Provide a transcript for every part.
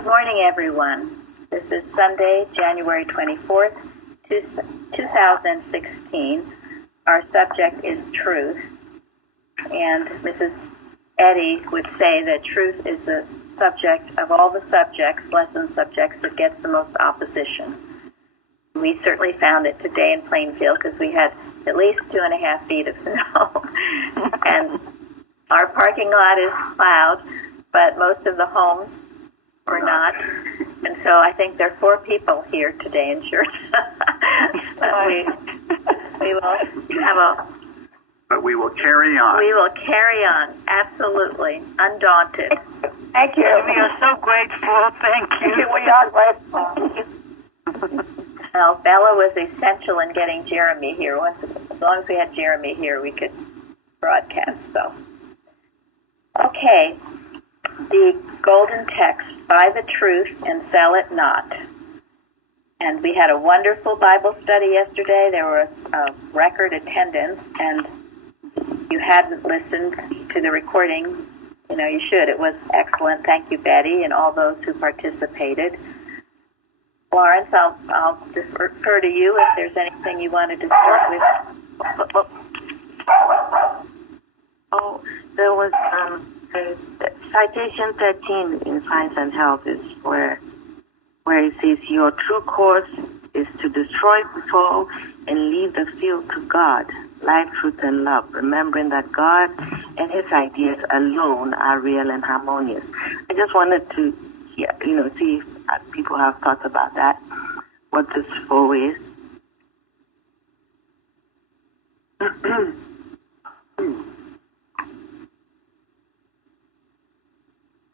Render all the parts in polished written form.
Good morning, everyone. This is Sunday, January 24th, 2016. Our subject is truth. And Mrs. Eddy would say that truth is the subject of all the subjects, lesson subjects, that gets the most opposition. We certainly found it today in Plainfield because we had at least 2.5 feet of snow. And our parking lot is plowed, but most of the homes were not. And so I think there are 4 people here today in church. But we will have a... But we will carry on. We will carry on, absolutely, undaunted. Thank you. We are so grateful. Thank you. We are grateful. Well, Bella was essential in getting Jeremy here. As long as we had Jeremy here, we could broadcast. So, okay, the golden text, buy the truth and sell it not. And we had a wonderful Bible study yesterday. There was a record attendance, and you hadn't listened to the recording, you should. It was excellent. Thank you, Betty, and all those who participated. Lawrence, I'll defer to you if there's anything you wanted to start with. Oh, there was citation 13 in Science and Health is where it says your true course is to destroy the foe and leave the field to God, life, truth, and love, remembering that God and His ideas alone are real and harmonious. I just wanted to see if people have thought about that, what this foe is.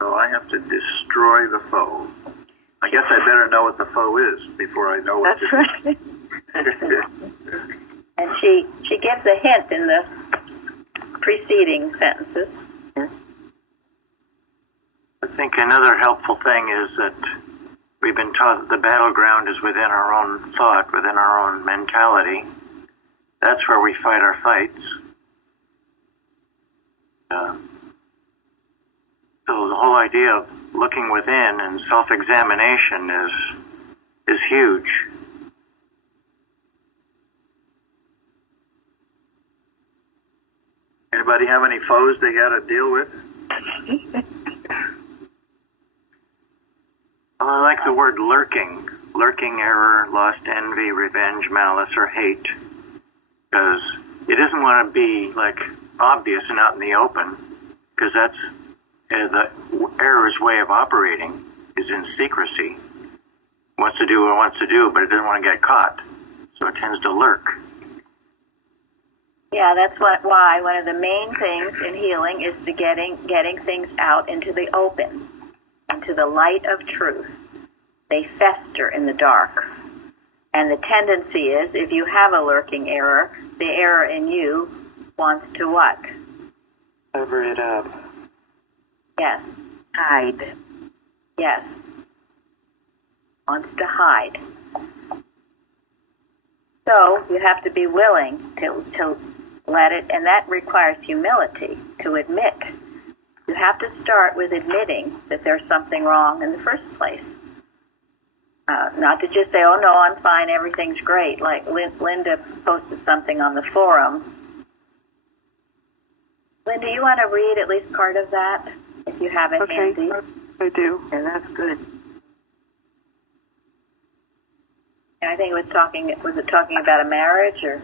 So I have to destroy the foe. I guess I better know what the foe is before I know what That's right. And she gives a hint in the preceding sentences. I think another helpful thing is that we've been taught that the battleground is within our own thought, within our own mentality. That's where we fight our fights. So the whole idea of looking within and self-examination is huge. Anybody have any foes they got to deal with? Well, I like the word lurking. Lurking error, lust, envy, revenge, malice, or hate. Because it doesn't want to be obvious and out in the open, because that's the error's way of operating is in secrecy. Wants to do what it wants to do, but it doesn't want to get caught, so it tends to lurk. Yeah, that's why one of the main things in healing is to getting things out into the open, into the light of truth. They fester in the dark. And the tendency is, if you have a lurking error, the error in you wants to what? Cover it up. Yes. Hide. Yes. Wants to hide. So you have to be willing to let it, and that requires humility to admit. You have to start with admitting that there's something wrong in the first place. Not to just say, oh no, I'm fine, everything's great, like Linda posted something on the forum. Linda, you want to read at least part of that, if you have it handy? I do. And that's good. And I think was it talking about a marriage, or?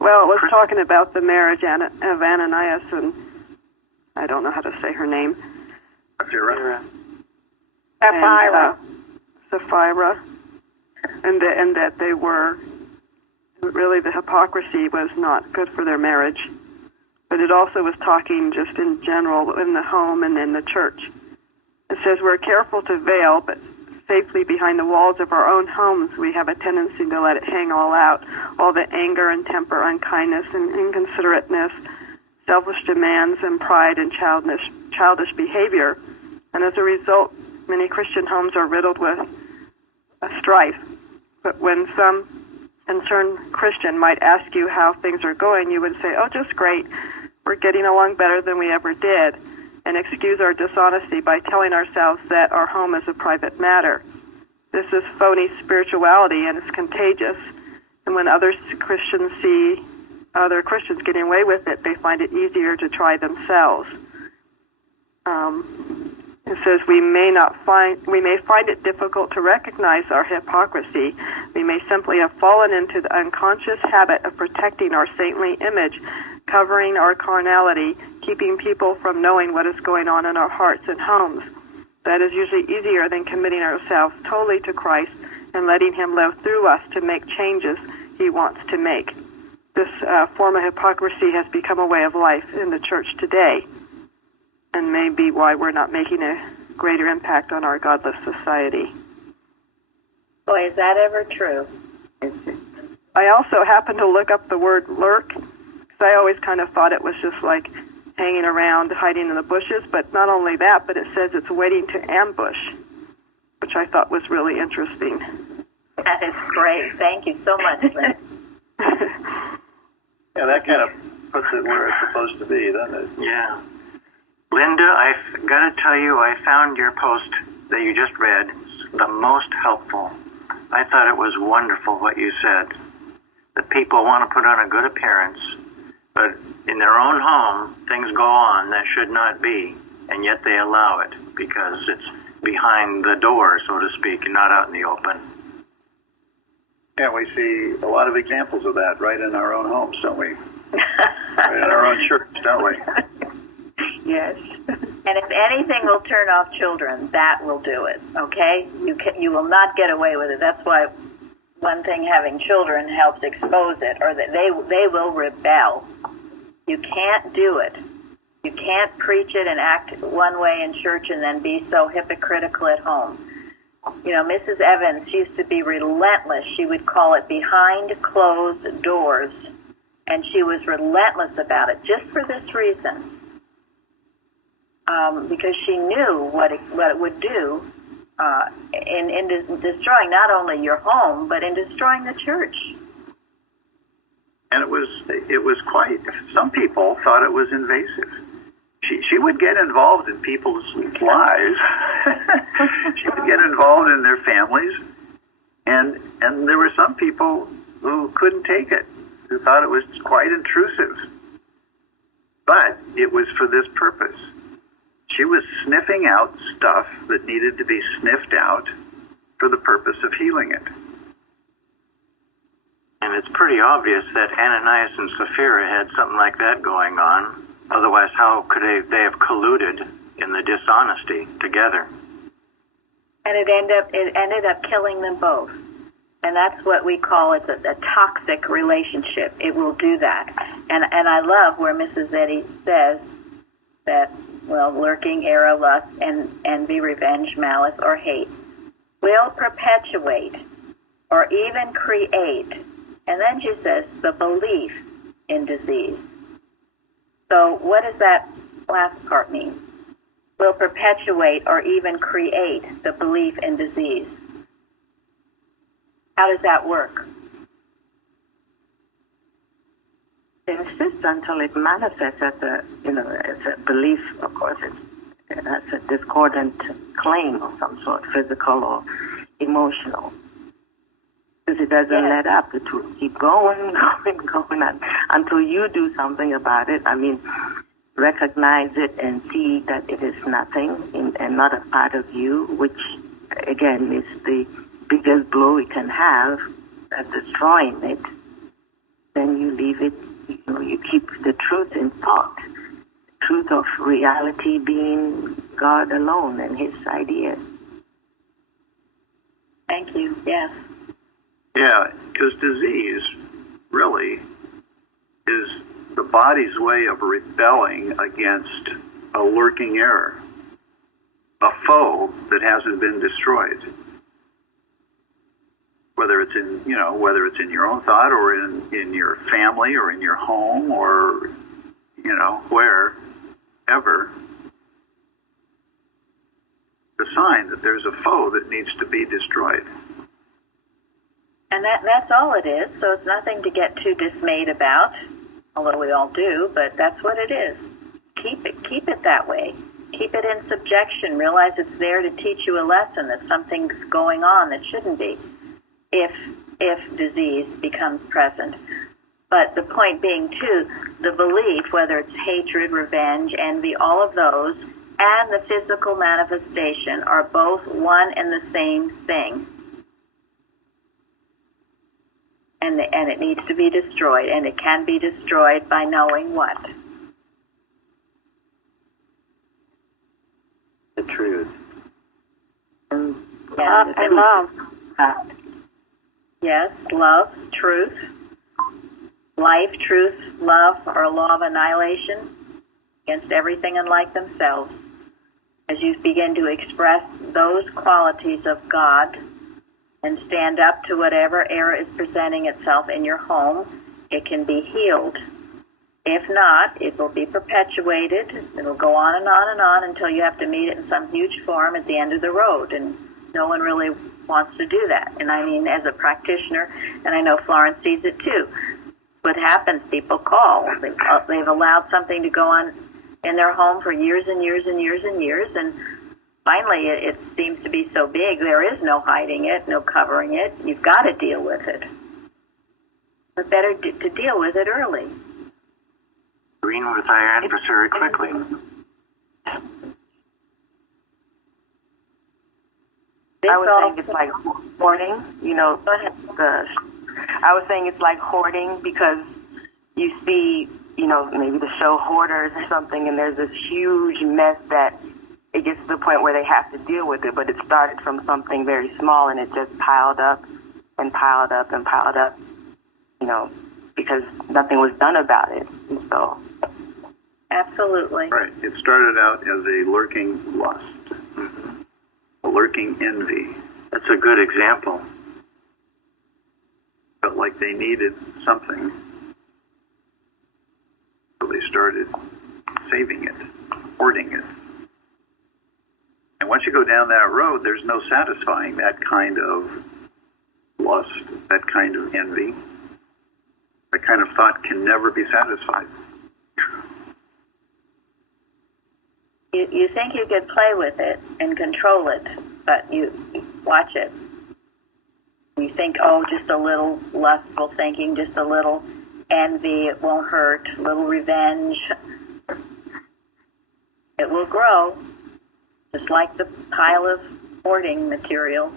Well, it was talking about the marriage of Ananias and I don't know how to say her name. Sapphira. Sapphira. And that they were, really the hypocrisy was not good for their marriage. But it also was talking just in general in the home and in the church. It says we're careful to veil, but safely behind the walls of our own homes we have a tendency to let it hang all out, all the anger and temper, unkindness and inconsiderateness, selfish demands and pride and childish behavior. And as a result, many Christian homes are riddled with strife. But when some concerned Christian might ask you how things are going, you would say, oh, just great. We're getting along better than we ever did. and excuse our dishonesty by telling ourselves that our home is a private matter. This is phony spirituality, and it's contagious. And when other Christians see other Christians getting away with it, they find it easier to try themselves. It says we may find it difficult to recognize our hypocrisy. We may simply have fallen into the unconscious habit of protecting our saintly image, covering our carnality, keeping people from knowing what is going on in our hearts and homes. That is usually easier than committing ourselves totally to Christ and letting Him live through us to make changes He wants to make. This form of hypocrisy has become a way of life in the church today, and may be why we're not making a greater impact on our godless society. Boy, is that ever true? I also happened to look up the word lurk, because I always kind of thought it was just like hanging around, hiding in the bushes, but not only that, but it says it's waiting to ambush, which I thought was really interesting. That is great. Thank you so much, Lynn. Yeah, that kind of puts it where it's supposed to be, doesn't it? Yeah. Linda, I've got to tell you, I found your post that you just read the most helpful. I thought it was wonderful what you said, that people want to put on a good appearance, but in their own home, things go on that should not be, and yet they allow it because it's behind the door, so to speak, and not out in the open. Yeah, we see a lot of examples of that right in our own homes, don't we? Right in our own church, don't we? Yes. And if anything will turn off children, that will do it, okay? You will not get away with it. That's why one thing having children helps expose it, or that they will rebel. You can't do it. You can't preach it and act one way in church and then be so hypocritical at home. You know, Mrs. Evans used to be relentless. She would call it behind closed doors, and she was relentless about it just for this reason, because she knew what it would do in destroying not only your home, but in destroying the church. And it was quite, some people thought it was invasive. She would get involved in people's lives. She would get involved in their families. And there were some people who couldn't take it, who thought it was quite intrusive. But it was for this purpose. She was sniffing out stuff that needed to be sniffed out for the purpose of healing it. And it's pretty obvious that Ananias and Sapphira had something like that going on. Otherwise, how could they have colluded in the dishonesty together? And it ended up killing them both. And that's what we call it, a toxic relationship. It will do that. And I love where Mrs. Eddy says that, well, lurking, error, lust, envy, revenge, malice, or hate will perpetuate or even create. And then she says the belief in disease. So what does that last part mean? Will perpetuate or even create the belief in disease. How does that work? It persists until it manifests as a belief. Of course, that's a discordant claim of some sort, physical or emotional. Because it doesn't let up. It will keep going until you do something about it. I mean, recognize it and see that it is nothing and not a part of you, which, again, is the biggest blow it can have at destroying it. Then you leave it, you keep the truth in thought. Truth of reality being God alone and His ideas. Thank you. Yes. Yeah, because disease really is the body's way of rebelling against a lurking error, a foe that hasn't been destroyed. Whether it's in your own thought or in your family or in your home or wherever, the sign that there's a foe that needs to be destroyed. And that's all it is, so it's nothing to get too dismayed about, although we all do, but that's what it is. Keep it that way. keep it in subjection. Realize it's there to teach you a lesson, that something's going on that shouldn't be if disease becomes present. But the point being, too, the belief, whether it's hatred, revenge, envy, all of those, and the physical manifestation are both one and the same thing. And it needs to be destroyed, and it can be destroyed by knowing what? The truth. And love. Yes, love, truth. Life, truth, love are a law of annihilation against everything unlike themselves. As you begin to express those qualities of God and stand up to whatever error is presenting itself in your home, it can be healed. If not, it will be perpetuated. It will go on and on and on until you have to meet it in some huge form at the end of the road, and no one really wants to do that. And I mean, as a practitioner, and I know Florence sees it too, what happens, people call. They've allowed something to go on in their home for years and years and years and years, and finally it seems to be so big there is no hiding it, no covering it. You've got to deal with it. But better to deal with it early. Agreeing with our adversary quickly. I was saying it's like hoarding, Go ahead. I was saying it's like hoarding because you see, maybe the show Hoarders or something, and there's this huge mess that it gets to the point where they have to deal with it, but it started from something very small, and it just piled up and piled up and piled up, because nothing was done about it. And so. Absolutely. Right. It started out as a lurking lust, a lurking envy. That's a good example. Felt like they needed something, so they started saving it, hoarding it. And once you go down that road, there's no satisfying that kind of lust, that kind of envy. That kind of thought can never be satisfied. You think you could play with it and control it, but you watch it. You think, just a little lustful thinking, just a little envy, it won't hurt, a little revenge. It will grow, just like the pile of hoarding material.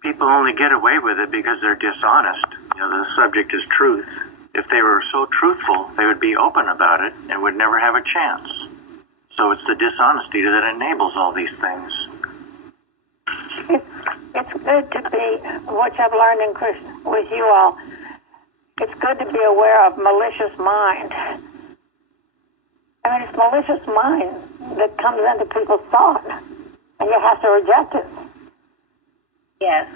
People only get away with it because they're dishonest. The subject is truth. If they were so truthful, they would be open about it and would never have a chance. So it's the dishonesty that enables all these things. It's good to be, which I've learned in with you all, it's good to be aware of malicious mind. I mean, it's malicious mind that comes into people's thought, and you have to reject it. Yes.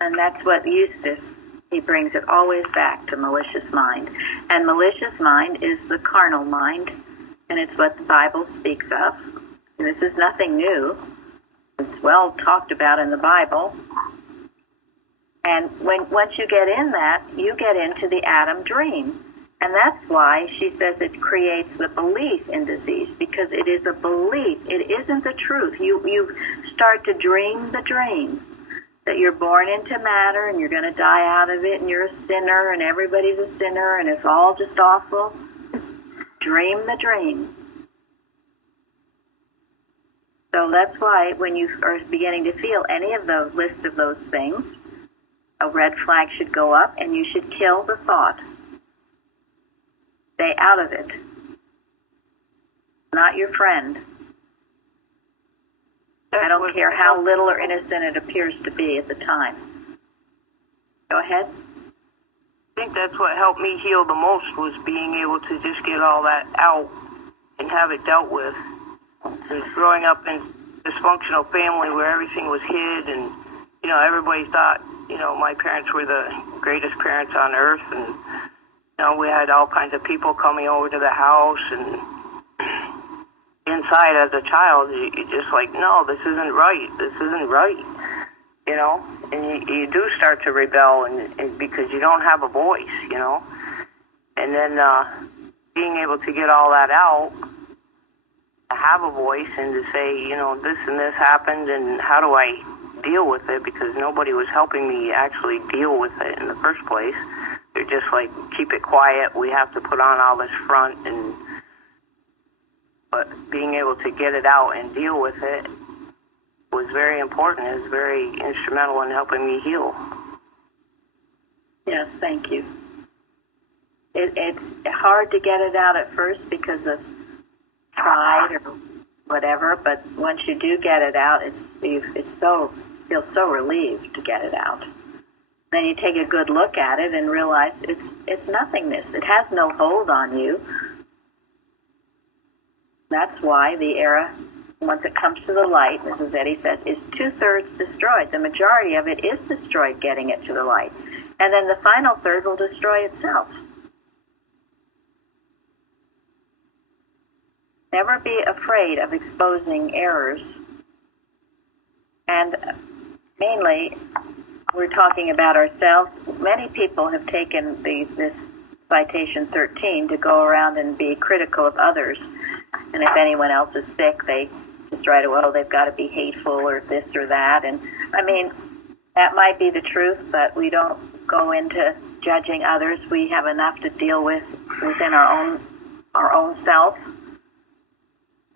And that's what Eustace, he brings it always back to malicious mind. And malicious mind is the carnal mind, and it's what the Bible speaks of. And this is nothing new. It's well talked about in the Bible. And once you get in that, you get into the Adam dream. And that's why she says it creates the belief in disease, because it is a belief. It isn't the truth. You start to dream the dream that you're born into matter and you're going to die out of it and you're a sinner and everybody's a sinner and it's all just awful. Dream the dream. So that's why when you are beginning to feel any of those list of those things, a red flag should go up and you should kill the thought. Stay out of it. Not your friend. I don't care how little or innocent it appears to be at the time. Go ahead. I think that's what helped me heal the most, was being able to just get all that out and have it dealt with. And growing up in a dysfunctional family where everything was hid and, everybody thought, my parents were the greatest parents on earth, and, we had all kinds of people coming over to the house, and inside as a child, you're just like, no, this isn't right, and you do start to rebel and because you don't have a voice, and then being able to get all that out have a voice and to say, you know, this and this happened, and how do I deal with it? Because nobody was helping me actually deal with it in the first place. They're just like, keep it quiet. We have to put on all this front, but being able to get it out and deal with it was very important. It was very instrumental in helping me heal. Yes, thank you. It's hard to get it out at first because of pride or whatever, but once you do get it out, feels so relieved to get it out. Then you take a good look at it and realize it's nothingness. It has no hold on you. That's why the era, once it comes to the light, Mrs. Eddy says, is 2/3 destroyed. The majority of it is destroyed getting it to the light. And then the final third will destroy itself. Never be afraid of exposing errors. And mainly, we're talking about ourselves. Many people have taken this citation 13 to go around and be critical of others. And if anyone else is sick, they just write, well, they've got to be hateful or this or that. And I mean, that might be the truth, but we don't go into judging others. We have enough to deal with within our own self.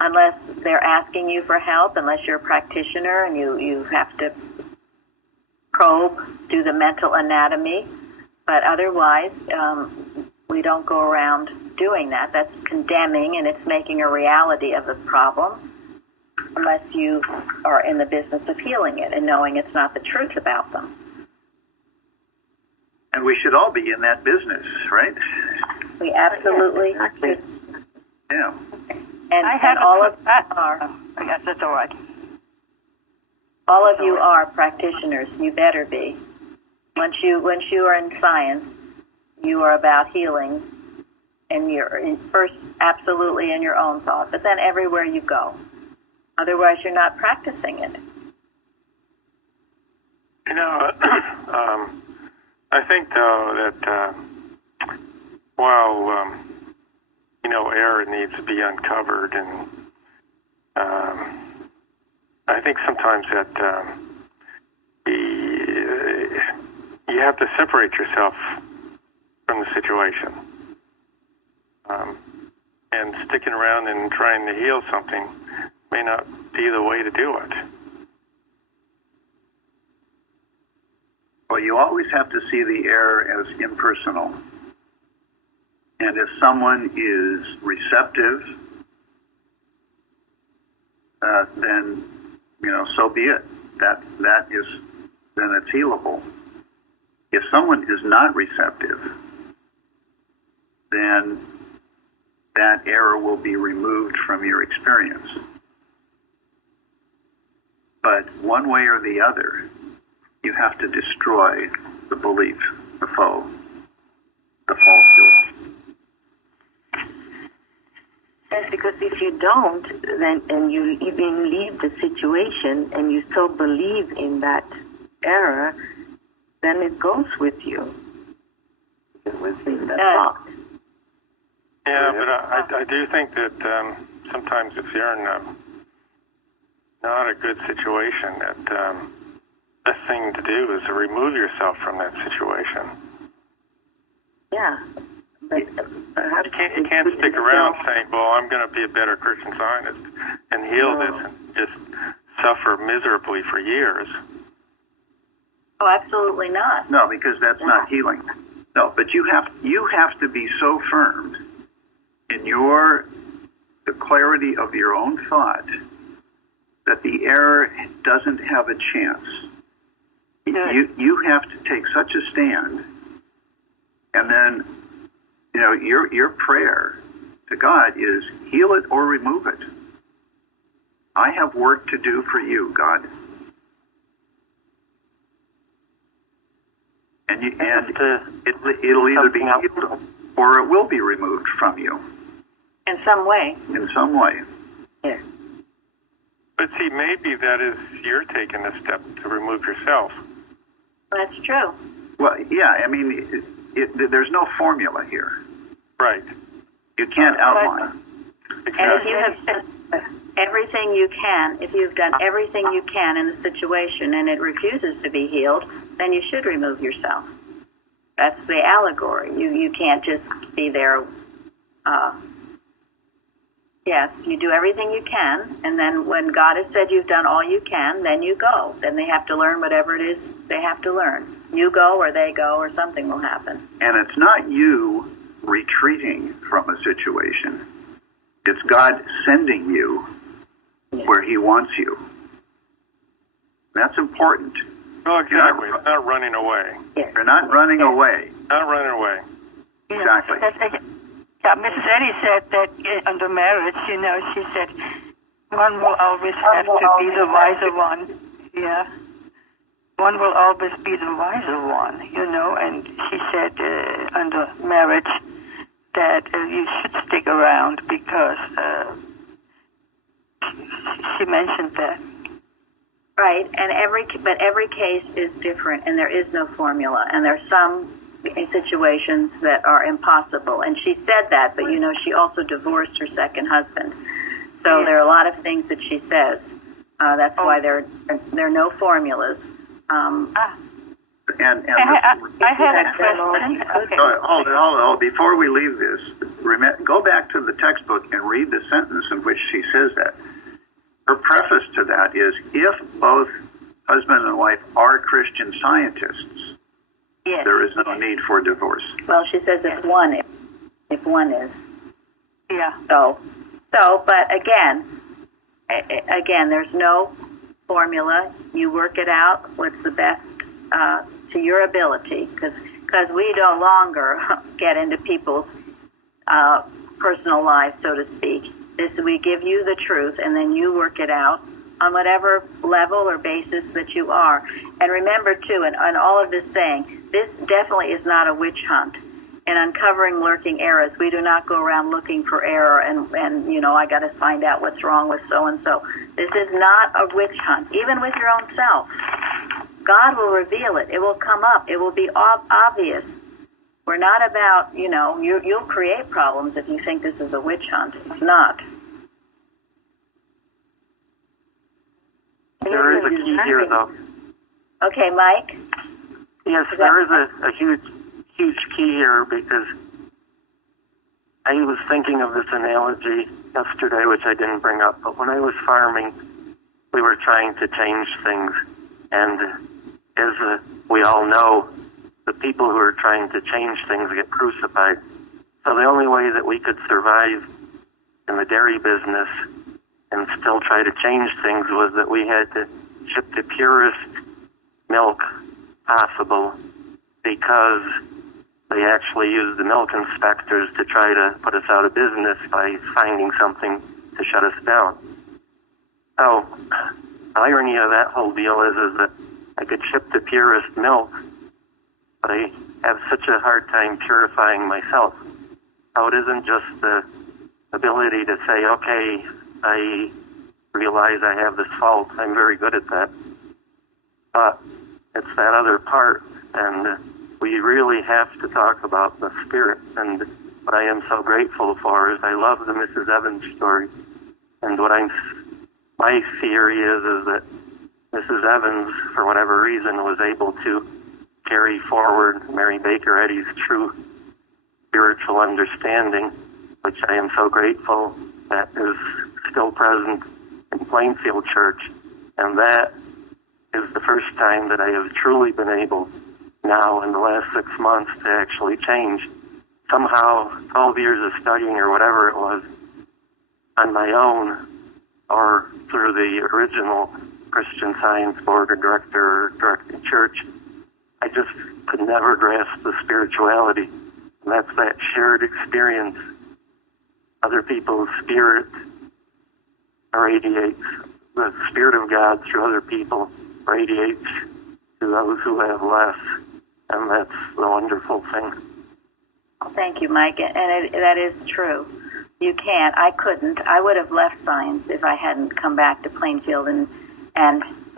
Unless they're asking you for help, unless you're a practitioner and you have to probe, do the mental anatomy. But otherwise, we don't go around doing that. That's condemning, and it's making a reality of the problem, unless you are in the business of healing it and knowing it's not the truth about them. And we should all be in that business, right? We absolutely should. Yeah. And all of you are. I guess that's all right. All of you are practitioners. You better be. Once you are in science, you are about healing, and you're first absolutely in your own thought, but then everywhere you go. Otherwise, you're not practicing it. You know, I think though that while you know, error needs to be uncovered, and I think sometimes that you have to separate yourself from the situation. And sticking around and trying to heal something may not be the way to do it. Well, you always have to see the error as impersonal. And if someone is receptive, then, you know, so be it. Then it's healable. If someone is not receptive, then that error will be removed from your experience. But one way or the other, you have to destroy the belief, the foe, the false belief. Yes, because if you don't, then and you even leave the situation and you still believe in that error, then it goes with you. It was in the thought. Yeah, but I do think that sometimes if you're in not a good situation, that best thing to do is to remove yourself from that situation. Yeah. But you can't stick around saying, well, I'm going to be a better Christian Zionist and heal this and just suffer miserably for years. Oh, absolutely not. No, because that's not healing. No, but you have to be so firm in the clarity of your own thought that the error doesn't have a chance. You have to take such a stand, and then, you know, your prayer to God is heal it or remove it. I have work to do for you, God. And it'll either be healed or it will be removed from you. In some way. In some way. Yes. But see, maybe that is you're taking a step to remove yourself. That's true. Well, yeah, I mean, there's no formula here. Right. You can't outline. And if you have everything you can. If you've done everything you can in the situation and it refuses to be healed, then you should remove yourself. That's the allegory. You can't just be there. Yes, you do everything you can, and then when God has said you've done all you can, then you go. Then they have to learn whatever it is they have to learn. You go or they go or something will happen. And it's not you retreating from a situation. It's God sending you where He wants you. That's important. Oh, exactly. It's not running away. You're not running away. Not running away. Exactly. Yeah, Mrs. Eddy said that under marriage, she said one will always have to be the wiser one. Yeah. One will always be the wiser one, and she said under marriage that you should stick around because she mentioned that. Right, and every case is different, and there is no formula, and there's some situations that are impossible. And she said that, but she also divorced her second husband. So there are a lot of things that she says. That's why there are no formulas. And I have a question. Okay. Hold it. Before we leave this, go back to the textbook and read the sentence in which she says that. Her preface to that is, if both husband and wife are Christian Scientists, there is no need for divorce. Well, she says if one is. Yeah. So, but again, there's no formula. You work it out. What's the best to your ability? Because we no longer get into people's personal lives, so to speak. We give you the truth, and then you work it out on whatever level or basis that you are. And remember, too, and all of this saying, this definitely is not a witch hunt. In uncovering lurking errors, we do not go around looking for error and I got to find out what's wrong with so-and-so. This is not a witch hunt, even with your own self. God will reveal it. It will come up. It will be obvious. We're not about, you'll create problems if you think this is a witch hunt. It's not. There is a key here, though. Okay, Mike? Yes, there is a huge key here, because I was thinking of this analogy yesterday, which I didn't bring up, but when I was farming, we were trying to change things, and as we all know, the people who are trying to change things get crucified. So the only way that we could survive in the dairy business and still try to change things was that we had to ship the purest milk possible, because they actually used the milk inspectors to try to put us out of business by finding something to shut us down. So the irony of that whole deal is that I could ship the purest milk, but I have such a hard time purifying myself. So it isn't just the ability to say, okay, I realize I have this fault. I'm very good at that. But it's that other part, and we really have to talk about the spirit. And what I am so grateful for is I love the Mrs. Evans story. And my theory is that Mrs. Evans, for whatever reason, was able to carry forward Mary Baker Eddy's true spiritual understanding, which I am so grateful that is still present in Plainfield Church. And that is the first time that I have truly been able now in the last 6 months to actually change. Somehow, 12 years of studying or whatever it was on my own, or through the original Christian Science Board or director or directing church, I just could never grasp the spirituality. And that's that shared experience. Other people's spirit radiates, the Spirit of God through other people radiates to those who have less. And that's the wonderful thing. Thank you, Mike. And that is true. You can't. I couldn't. I would have left science if I hadn't come back to Plainfield and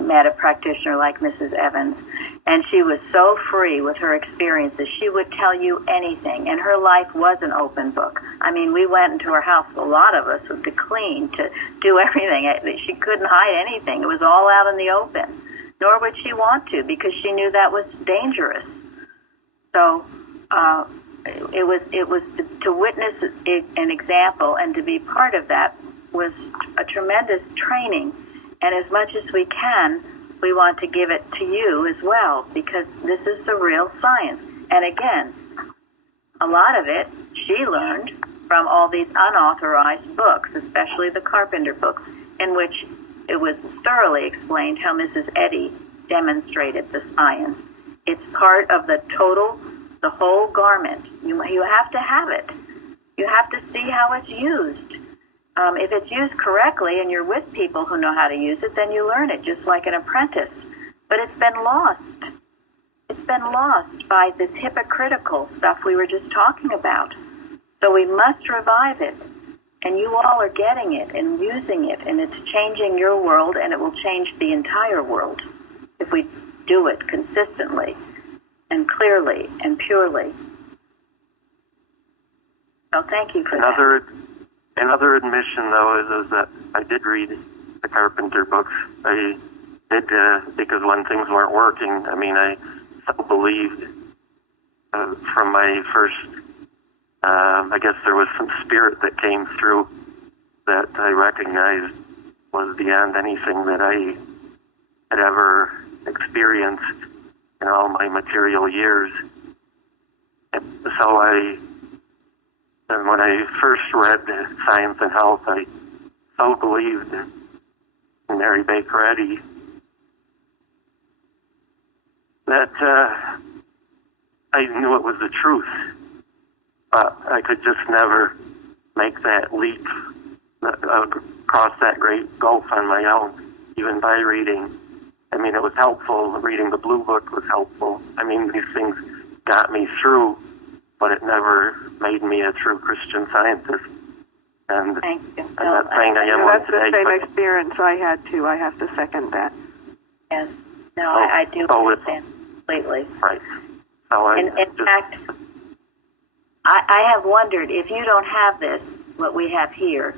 met a practitioner like Mrs. Evans. And she was so free with her experiences. She would tell you anything, and her life was an open book. I mean, we went into her house, a lot of us, to clean, to do everything. She couldn't hide anything. It was all out in the open. Nor would she want to, because she knew that was dangerous. So it was to witness an example and to be part of that was a tremendous training. And as much as we can, we want to give it to you as well, because this is the real science. And again, a lot of it she learned from all these unauthorized books, especially the Carpenter books, in which it was thoroughly explained how Mrs. Eddy demonstrated the science. It's part of the whole garment. You have to have it. You have to see how it's used. If it's used correctly and you're with people who know how to use it, then you learn it just like an apprentice. But it's been lost. It's been lost by this hypocritical stuff we were just talking about. So we must revive it. And you all are getting it and using it, and it's changing your world, and it will change the entire world if we do it consistently and clearly and purely. So thank you for that. Another admission, though, is that I did read the Carpenter books. I did, because when things weren't working, I mean, I so believed from my first, I guess there was some spirit that came through that I recognized was beyond anything that I had ever experienced in all my material years. And so and when I first read Science and Health, I so believed in Mary Baker Eddy that I knew it was the truth, but I could just never make that leap, cross that great gulf on my own, even by reading. I mean, it was helpful. Reading the Blue Book was helpful. I mean, these things got me through, but it never made me a true Christian Scientist. And Thank you. I'm not saying I am one That's today. the same experience I had, too. I have to second that. Yes. No, I do understand completely. Right. So In fact, I have wondered, if you don't have this, what we have here,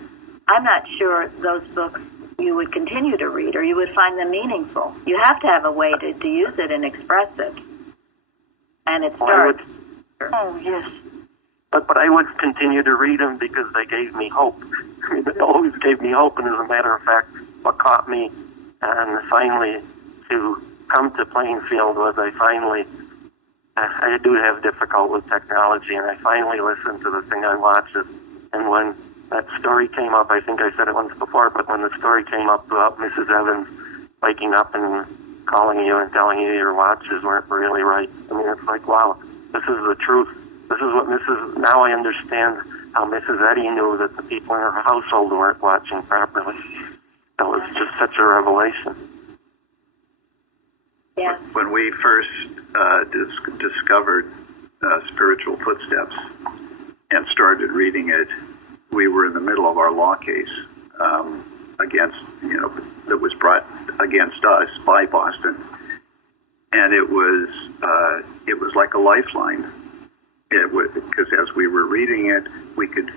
I'm not sure those books you would continue to read or you would find them meaningful. You have to have a way to use it and express it. And it starts. Oh, yes. But I would continue to read them because they gave me hope. I mean, they always gave me hope, and as a matter of fact, what caught me and finally to come to Plainfield was I do have difficulty with technology, and I finally listened to the thing I watched. And when that story came up, I think I said it once before, but when the story came up about Mrs. Evans waking up and calling you and telling you your watches weren't really right, I mean, it's like, wow, this is the truth. This is what now I understand how Mrs. Eddy knew that the people in her household weren't watching properly. That was just such a revelation. Yeah. When we first discovered Spiritual Footsteps and started reading it, we were in the middle of our law case that was brought against us by Boston, and it was like a lifeline. Because as we were reading it, we could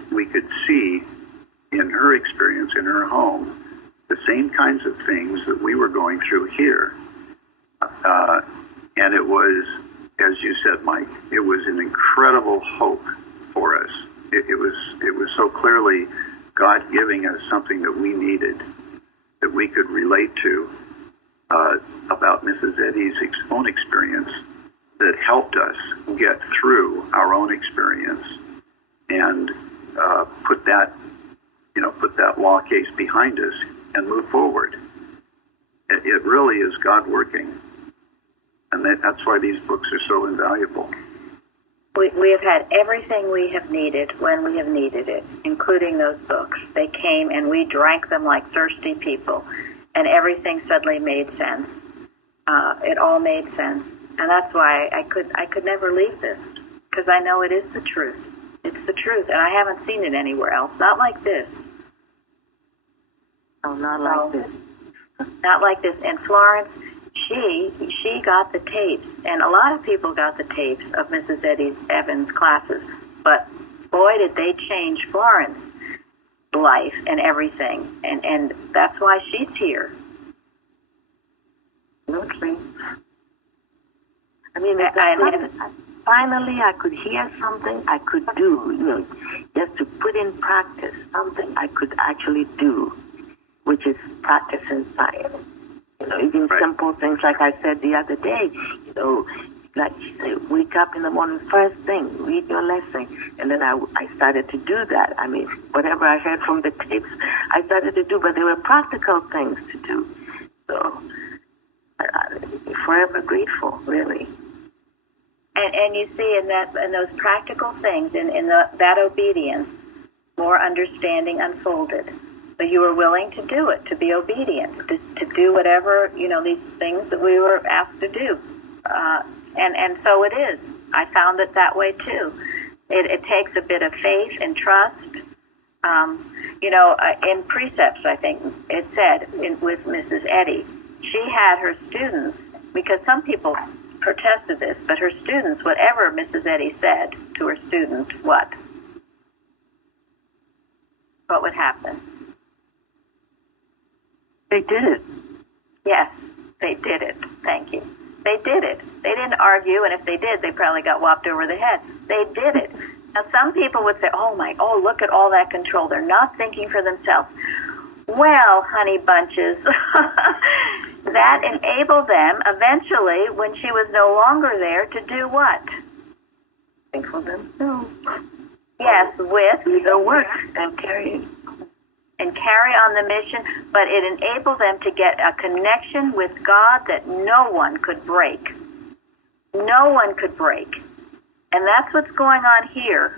see in her experience in her home the same kinds of things that we were going through here. And it was, as you said, Mike, it was an incredible hope for us. It was so clearly God giving us something that we needed, that we could relate to about Mrs. Eddy's own experience, that helped us get through our own experience and put that law case behind us and move forward. It really is God working. And that's why these books are so invaluable. We have had everything we have needed when we have needed it, including those books. They came and we drank them like thirsty people, and everything suddenly made sense. It all made sense. And that's why I could never leave this, because I know it is the truth. It's the truth, and I haven't seen it anywhere else. Not like this. No, not like this. Not like this. And Florence, she got the tapes, and a lot of people got the tapes of Mrs. Evans' classes, but boy, did they change Florence's life and everything, and that's why she's here. Absolutely. I mean, finally I could hear something I could do, just to put in practice something I could actually do, which is practicing science. Even simple things like I said the other day, like you say, wake up in the morning, first thing, read your lesson. And then I started to do that. I mean, whatever I heard from the tapes, I started to do, but they were practical things to do. So, I'm forever grateful, really. And you see in those practical things, in that obedience, more understanding unfolded. But you were willing to do it, to be obedient, to do whatever, these things that we were asked to do. And so it is. I found it that way too. It takes a bit of faith and trust. In precepts, I think it said with Mrs. Eddy, she had her students, because some people protested this, but her students, whatever Mrs. Eddy said to her students, what would happen? They did it. Yes, they did it. Thank you. They did it. They didn't argue, and if they did, they probably got whopped over the head. They did it. Now, some people would say, oh, look at all that control. They're not thinking for themselves. Well, honey bunches, that enabled them eventually, when she was no longer there, to do what? Think for themselves. Yes, with the work and carry on the mission, but it enabled them to get a connection with God that no one could break. No one could break. And that's what's going on here.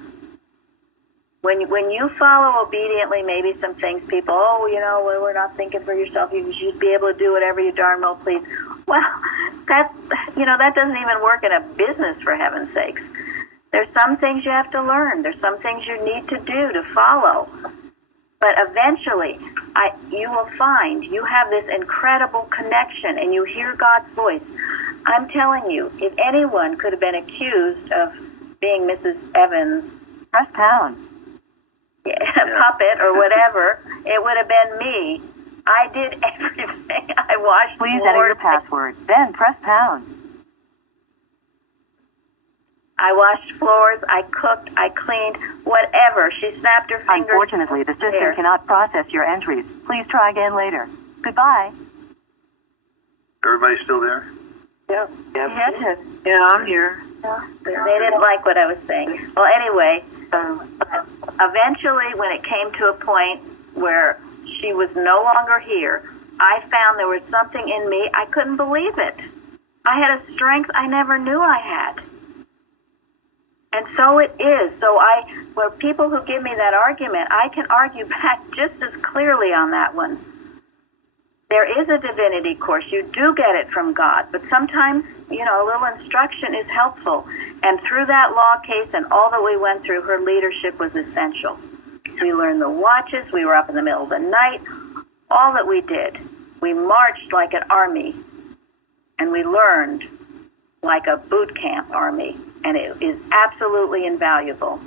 When you follow obediently, maybe some things people, we're not thinking for yourself. You should be able to do whatever you darn well please. Well, that doesn't even work in a business, for heaven's sakes. There's some things you have to learn. There's some things you need to do to follow. But eventually, you will find you have this incredible connection, and you hear God's voice. I'm telling you, if anyone could have been accused of being Mrs. Evans' Press pound. puppet or whatever, it would have been me. I did everything. I washed Please floors. enter your password. Then press pound. I washed floors, I cooked, I cleaned, whatever. She snapped her fingers. Unfortunately, the system cannot process your entries. Please try again later. Goodbye. Everybody still there? Yep. Yes. Yeah, I'm here. They didn't like what I was saying. Well, anyway, eventually when it came to a point where she was no longer here, I found there was something in me. I couldn't believe it. I had a strength I never knew I had. And so it is. So where people who give me that argument, I can argue back just as clearly on that one. There is a divinity course. You do get it from God, but sometimes, a little instruction is helpful. And through that law case and all that we went through, her leadership was essential. We learned the watches. We were up in the middle of the night. All that we did. We marched like an army, and we learned like a boot camp army, and it is absolutely invaluable.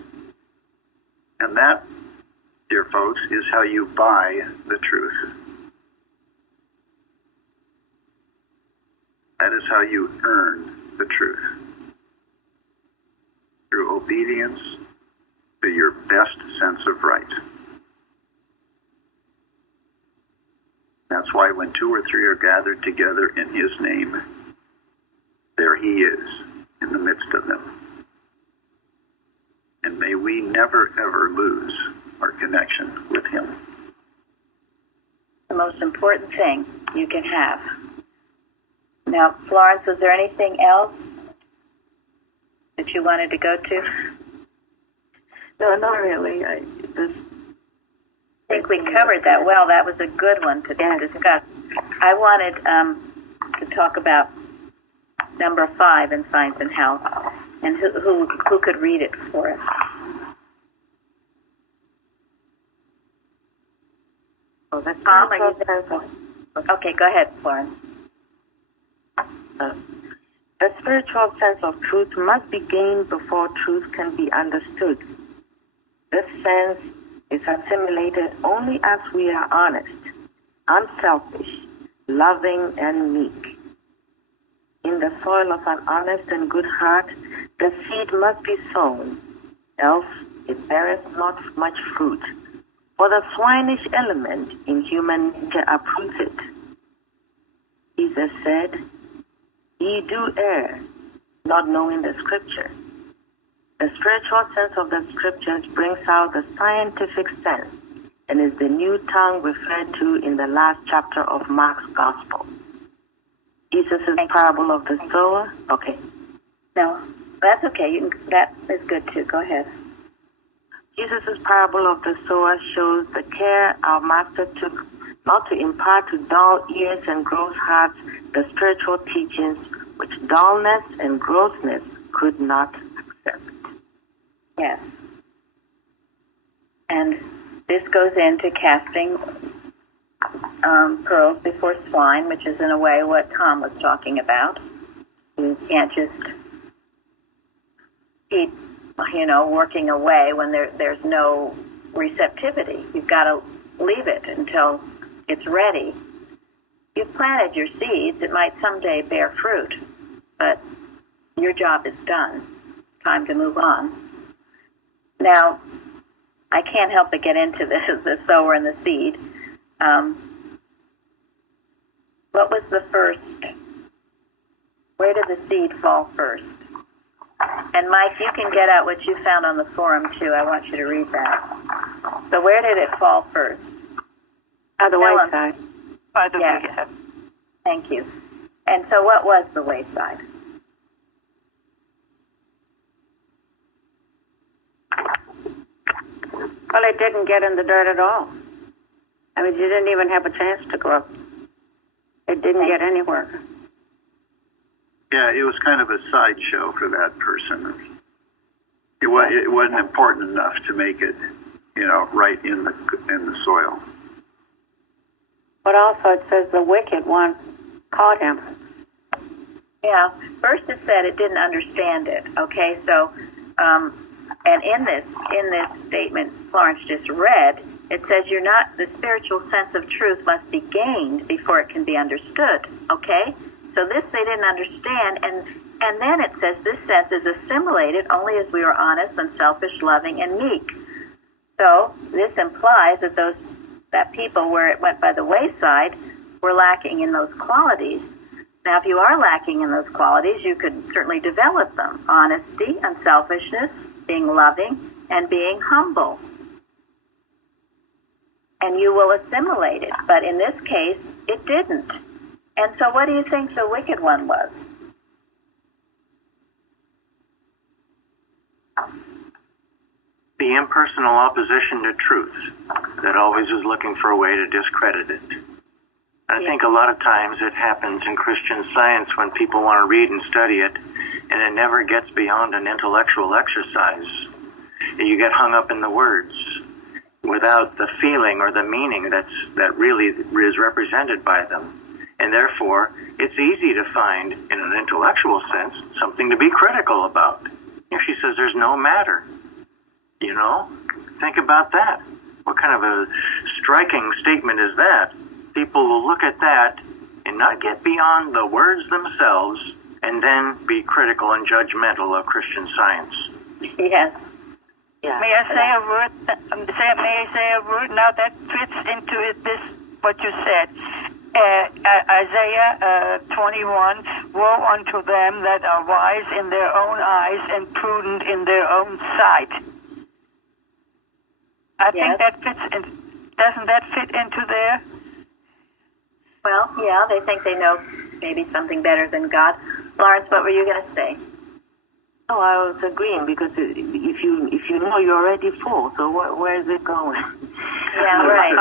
And that, dear folks, is how you buy the truth. That is how you earn the truth. Through obedience to your best sense of right. That's why when 2 or 3 are gathered together in His name, there He is in the midst of them. And may we never, ever lose our connection with Him. The most important thing you can have. Now, Florence, was there anything else that you wanted to go to? No, not really. I think we covered that well. That was a good one to discuss. I wanted to talk about number 5 in Science and Health, and who could read it for us. Oh, that's Tom, are you there? Okay, go ahead, Florence. The spiritual sense of truth must be gained before truth can be understood. This sense is assimilated only as we are honest, unselfish, loving, and meek. In the soil of an honest and good heart, the seed must be sown, else it beareth not much fruit. For the swinish element in human nature uproots it. Jesus said, "Ye do err, not knowing the Scripture." The spiritual sense of the Scriptures brings out the scientific sense and is the new tongue referred to in the last chapter of Mark's Gospel. Jesus' parable of the sower. Okay. No, that's okay. That is good too. Go ahead. Jesus' parable of the sower shows the care our Master took not to impart to dull ears and gross hearts the spiritual teachings which dullness and grossness could not accept. Yes. And this goes into casting pearls before swine, which is in a way what Tom was talking about. You can't just keep, working away when there's no receptivity. You've got to leave it until it's ready. You've planted your seeds. It might someday bear fruit, but your job is done. Time to move on. Now, I can't help but get into the sower and the seed. What was the first? Where did the seed fall first? And Mike, you can get out what you found on the forum too. I want you to read that. So where did it fall first? The wayside. By the Yes. way, Thank you. And so what was the wayside? Well, it didn't get in the dirt at all. I mean, you didn't even have a chance to grow. It didn't get anywhere. Yeah, it was kind of a sideshow for that person. It wasn't important enough to make it, right in the soil. But also it says the wicked one caught him. Yeah. First it said it didn't understand it. Okay, so and in this statement Florence just read, it says the spiritual sense of truth must be gained before it can be understood. Okay? So this they didn't understand, and then it says this sense is assimilated only as we are honest, unselfish, loving, and meek. So this implies that people where it went by the wayside were lacking in those qualities. Now, if you are lacking in those qualities, you could certainly develop them: honesty, unselfishness, being loving, and being humble. And you will assimilate it. But in this case, it didn't. And so what do you think the wicked one was? The impersonal opposition to truth that always is looking for a way to discredit it. I think a lot of times it happens in Christian Science when people want to read and study it, and it never gets beyond an intellectual exercise. You get hung up in the words without the feeling or the meaning that really is represented by them. And therefore, it's easy to find, in an intellectual sense, something to be critical about. She says there's no matter. Think about that. What kind of a striking statement is that? People will look at that and not get beyond the words themselves and then be critical and judgmental of Christian Science. Yes. Yeah. may I say a word? May I say a word now that fits into this what you said? Isaiah 21, woe unto them that are wise in their own eyes and prudent in their own sight. I think that fits in. Doesn't that fit into there? Well, yeah, they think they know maybe something better than God. Lawrence, what were you going to say? No, I was agreeing because if you know you're already full, so where is it going? Yeah, right.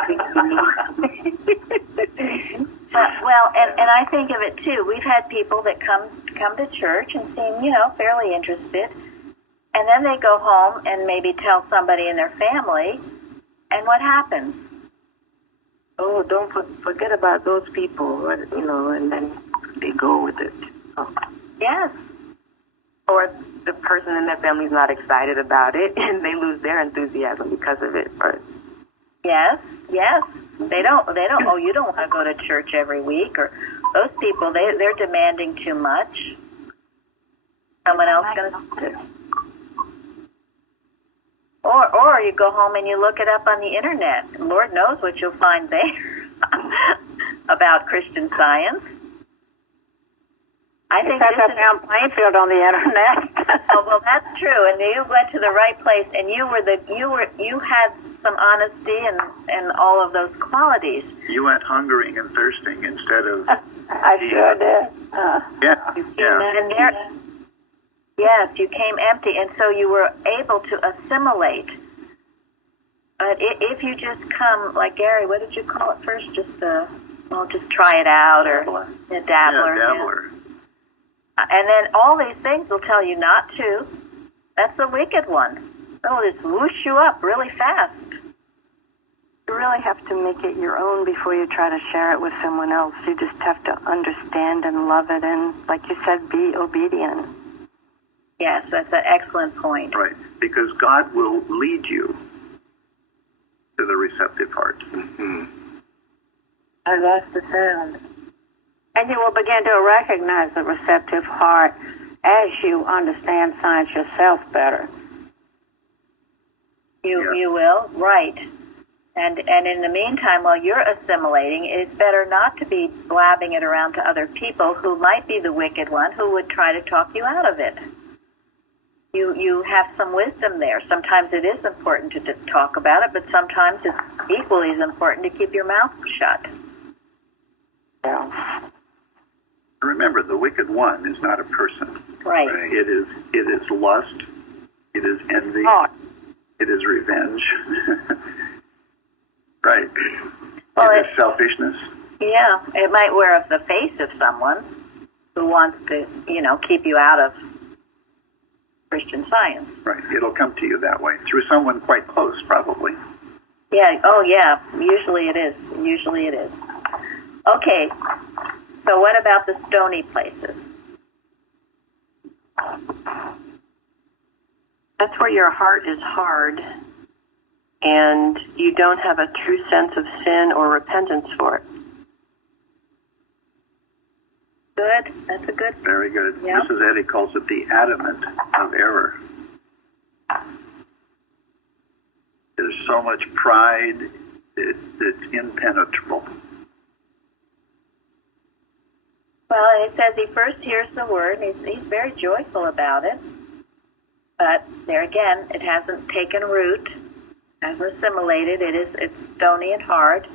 Well, and I think of it too. We've had people that come to church and seem, fairly interested, and then they go home and maybe tell somebody in their family, and what happens? Oh, don't forget about those people, and then they go with it. Yes. Or the person in their family is not excited about it and they lose their enthusiasm because of it. Or Yes. They don't. Oh, you don't want to go to church every week, or those people. They're demanding too much. Someone else going to. Or you go home and you look it up on the internet. Lord knows what you'll find there about Christian Science. I think this is found Plainfield on the internet. Oh, well, that's true. And you went to the right place, and you had some honesty and all of those qualities. You went hungering and thirsting instead of. I sure did. Yeah. And yes, you came empty, and so you were able to assimilate. But if you just come, like Gary, what did you call it first? Just try it out, or a dabbler. Yeah, dabbler. And then all these things will tell you not to. That's the wicked one. They'll just whoosh you up really fast. You really have to make it your own before you try to share it with someone else. You just have to understand and love it, and, like you said, be obedient. Yes, that's an excellent point. Right, because God will lead you to the receptive heart. Mm-hmm. I lost the sound. And you will begin to recognize the receptive heart as you understand science yourself better. You will, right. And in the meantime, while you're assimilating, it's better not to be blabbing it around to other people who might be the wicked one who would try to talk you out of it. You have some wisdom there. Sometimes it is important to just talk about it, but sometimes it's equally as important to keep your mouth shut. Yeah. Remember, the wicked one is not a person. Right. It is lust. It is envy. It is revenge. Right. Well, it is selfishness. Yeah, it might wear the face of someone who wants to, keep you out of Christian Science. Right. It'll come to you that way through someone quite close, probably. Yeah. Oh, yeah. Usually it is. Okay. So what about the stony places? That's where your heart is hard and you don't have a true sense of sin or repentance for it. Good. That's a good. Very good. Yeah. Mrs. Eddy calls it the adamant of error. There's so much pride, it's impenetrable. Well, it says he first hears the word, and he's very joyful about it. But there again, it hasn't taken root, hasn't assimilated. It's stony and hard.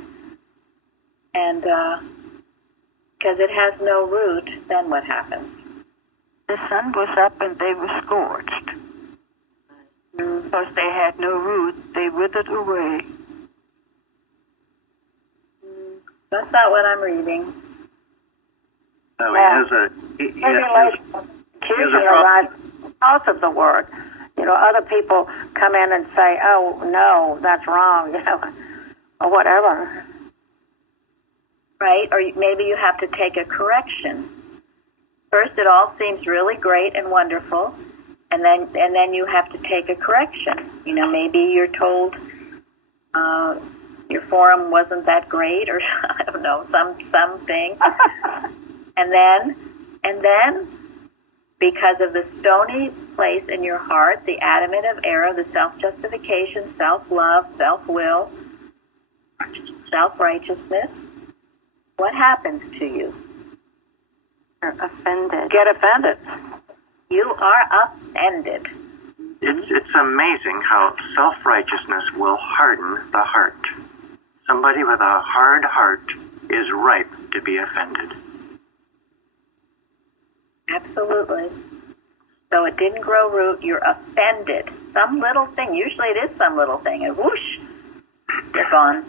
And because it has no root, then what happens? The sun was up and they were scorched. Because they had no root, they withered away. That's not what I'm reading. No, he has a because of the word. Other people come in and say, "Oh no, that's wrong," or whatever. Right? Or maybe you have to take a correction. First, it all seems really great and wonderful, and then you have to take a correction. Maybe you're told your forum wasn't that great, or I don't know, something. And then, because of the stony place in your heart, the adamant of error, the self-justification, self-love, self-will, self-righteousness, what happens to you? You're offended. Get offended. You are offended. It's amazing how self-righteousness will harden the heart. Somebody with a hard heart is ripe to be offended. Absolutely. So it didn't grow root. You're offended. Some little thing. Usually it is some little thing. And whoosh, you're gone.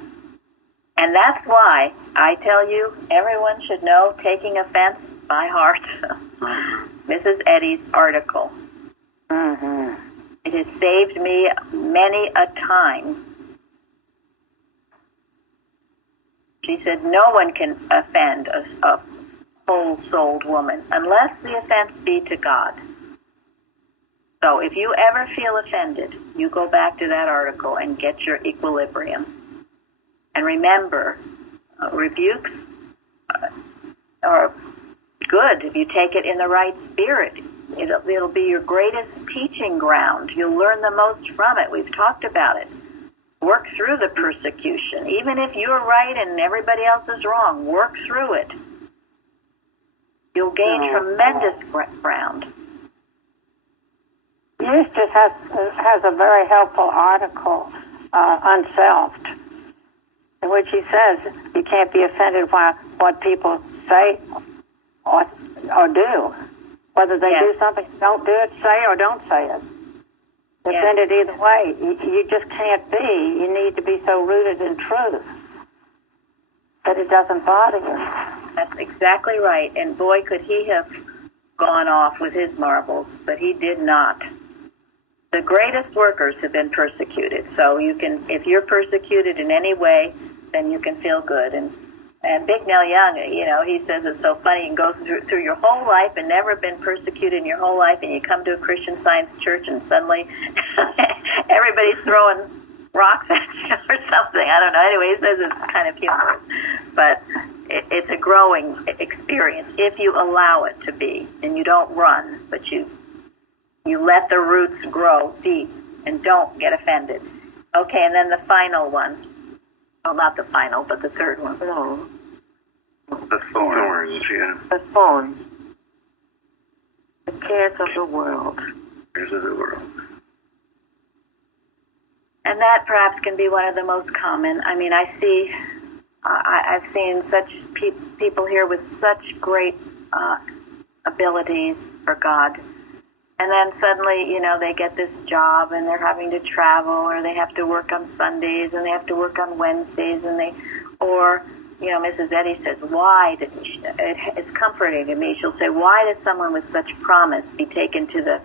And that's why I tell you, everyone should know taking offense by heart. Mrs. Eddy's article. Mm-hmm. It has saved me many a time. She said no one can offend whole-souled woman, unless the offense be to God. So if you ever feel offended, you go back to that article and get your equilibrium. And remember, rebukes are good if you take it in the right spirit. It'll be your greatest teaching ground. You'll learn the most from it. We've talked about it. Work through the persecution. Even if you're right and everybody else is wrong, work through it. You'll gain tremendous ground. Eustace has a very helpful article, Unselfed, in which he says you can't be offended by what people say or do. Whether they do something, don't do it, say or don't say it. Offended either way. You just can't be. You need to be so rooted in truth that it doesn't bother you. That's exactly right. And boy, could he have gone off with his marbles, but he did not. The greatest workers have been persecuted. So you can, if you're persecuted in any way, then you can feel good. And Big Nell Young, he says it's so funny. You can go through your whole life and never been persecuted in your whole life, and you come to a Christian Science church, and suddenly everybody's throwing rocks at you or something. I don't know. Anyway, he says it's kind of humorous. But it's a growing experience if you allow it to be, and you don't run, but you let the roots grow deep and don't get offended. Okay, and then the final one. Well, not the final, but the third one. No. The thorns, yeah. The thorns. The cares of the world. Cares of the world. And that perhaps can be one of the most common. I mean, I've seen such people here with such great abilities for God. And then suddenly, they get this job and they're having to travel, or they have to work on Sundays and they have to work on Wednesdays, or Mrs. Eddy says, why did it's comforting to me. She'll say, why does someone with such promise be taken to the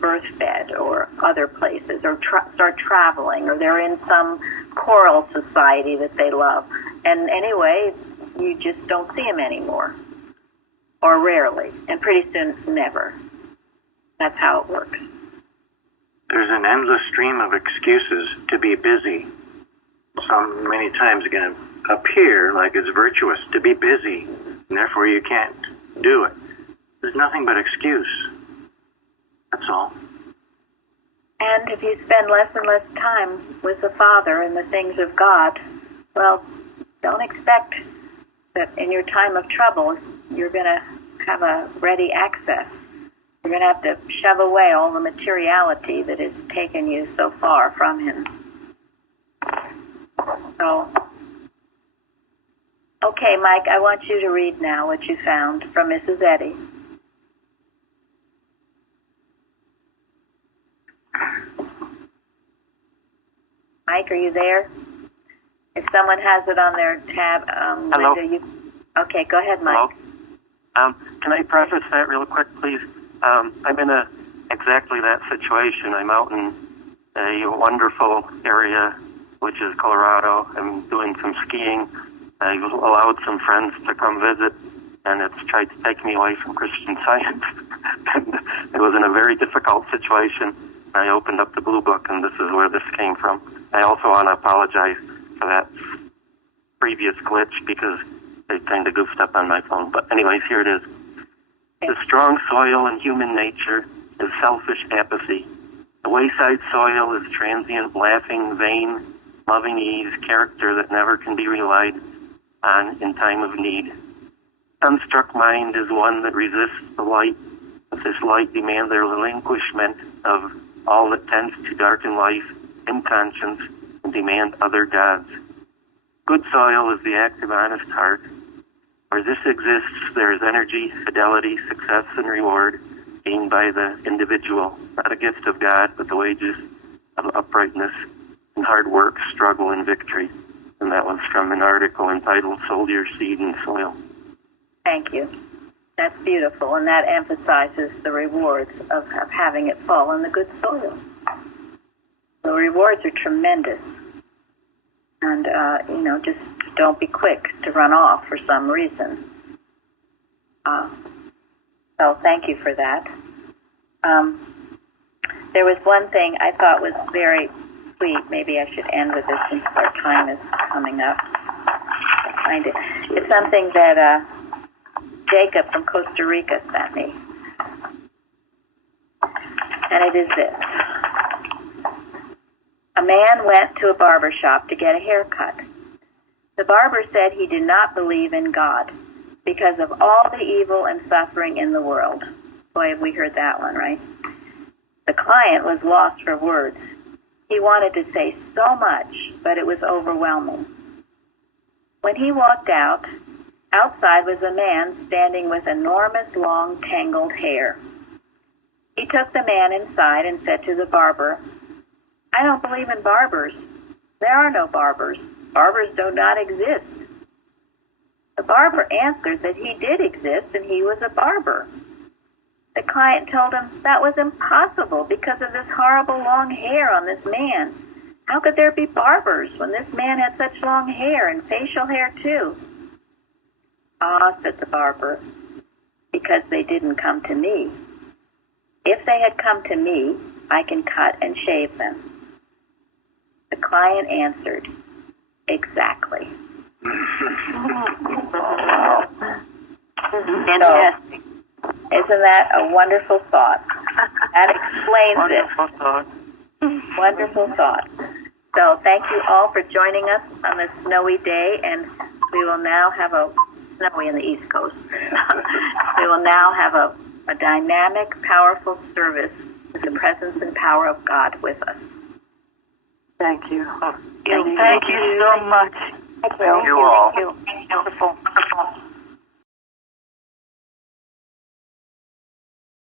birth bed or other places, or start traveling, or they're in some choral society that they love, and anyway, you just don't see them anymore, or rarely, and pretty soon never. That's how it works. There's an endless stream of excuses to be busy. Some many times going to appear like it's virtuous to be busy, and therefore you can't do it. There's nothing but excuse. That's all. And if you spend less and less time with the Father and the things of God, well, don't expect that in your time of trouble you're going to have a ready access. You're going to have to shove away all the materiality that has taken you so far from Him. So, okay, Mike, I want you to read now what you found from Mrs. Eddy. Mike, are you there? If someone has it on their tab, Hello. Linda, okay, go ahead, Mike. Hello. Can I preface that real quick, please? I'm in exactly that situation. I'm out in a wonderful area, which is Colorado. I'm doing some skiing. I allowed some friends to come visit, and it's tried to take me away from Christian Science. And it was in a very difficult situation. I opened up the Blue Book, and this is where this came from. I also want to apologize for that previous glitch because I kind of goofed up on my phone. But anyways, here it is. The strong soil in human nature is selfish apathy. The wayside soil is transient, laughing, vain, loving ease, character that never can be relied on in time of need. Sunstruck mind is one that resists the light, but this light demands the relinquishment of all that tends to darken life in conscience and demand other gods. Good soil is the active, honest heart. Where this exists, there is energy, fidelity, success, and reward gained by the individual, not a gift of God, but the wages of uprightness and hard work, struggle, and victory. And that was from an article entitled Sow Your Seed in Soil. Thank you. That's beautiful, and that emphasizes the rewards of having it fall in the good soil. The rewards are tremendous. And, just don't be quick to run off for some reason. So thank you for that. There was one thing I thought was very sweet. Maybe I should end with this since our time is coming up. I'll find it. It's something that Jacob from Costa Rica sent me. And it is this. A man went to a barber shop to get a haircut. The barber said he did not believe in God because of all the evil and suffering in the world. Boy, have we heard that one, right? The client was lost for words. He wanted to say so much, but it was overwhelming. When he walked out, outside was a man standing with enormous, long, tangled hair. He took the man inside and said to the barber, "I don't believe in barbers. There are no barbers. Barbers do not exist." The barber answered that he did exist and he was a barber. The client told him that was impossible because of this horrible long hair on this man. How could there be barbers when this man had such long hair and facial hair too? "Ah," said the barber, "because they didn't come to me. If they had come to me, I can cut and shave them." The client answered, "Exactly." Fantastic. Isn't that a wonderful thought? That explains Wonderful it. thought. Wonderful thought. So thank you all for joining us on this snowy day, and we will now have snowy on the East Coast. We will now have a dynamic, powerful service with the presence and power of God with us. Thank you. Thank you so much. Thank you all. Wonderful.